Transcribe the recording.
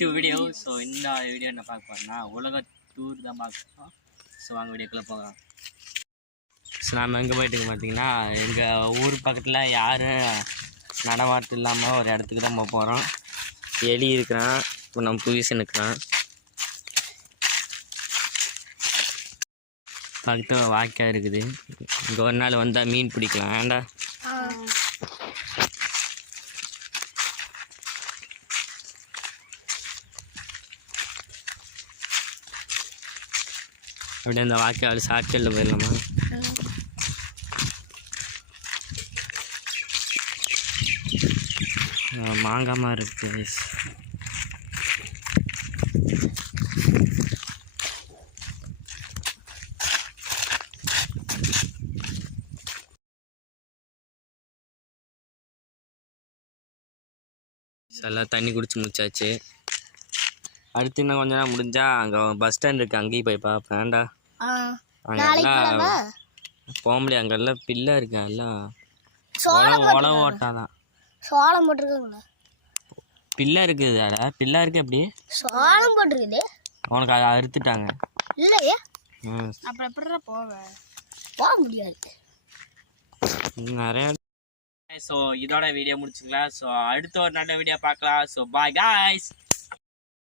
To video. So இந்த video என்ன பார்க்க போகிறோம்னா உலக டூர் தான் பார்க்குறோம். ஸோ வாங்க வீடியோக்குள்ளே போகலாம். ஸோ நம்ம எங்கே போயிட்டு பார்த்தீங்கன்னா எங்கள் ஊர் பக்கத்தில் யாரும் நடமாட்டம் இல்லாமல் ஒரு இடத்துக்கு தான் போக போகிறோம். எலி இருக்கிறான், இப்போ நம்ம புதுசு நிற்கிறான். பக்கத்தில் வாய்க்கால் இருக்குது. இங்கே ஒரு நாள் வந்தால் மீன் பிடிக்கலாம். ஏண்டா அப்படியே அந்த வாய்க்கால் சாட்சியில் போயிடலாமா? மாங்காய் மாதிரி இருக்கு. எல்லாம் தண்ணி குடிச்சு முடிச்சாச்சு. அடுத்து இன்னும் கொஞ்ச நேரம் முடிஞ்சா அங்கே பஸ் ஸ்டாண்ட் இருக்குது, அங்கேயும் போய் பார்ப்பேன்டா. அங்கெல்லாம் போக முடியாது, அங்கெல்லாம் பிள்ளை இருக்கு. எல்லாம் உழவு ஓட்டாதான் சோளம் போட்டிருக்குங்களா? பிள்ளை இருக்குது. பிள்ளை இருக்கு. எப்படி சோளம் போட்டிருக்குது? உனக்கு அதை அறுத்துட்டாங்க இல்லையே. அப்புறம் எப்படி போக முடியாது நிறைய. ஸோ இதோட வீடியோ முடிச்சுங்களா? ஸோ அடுத்த ஒரு நல்ல வீடியோ பார்க்கலாம். So bye guys.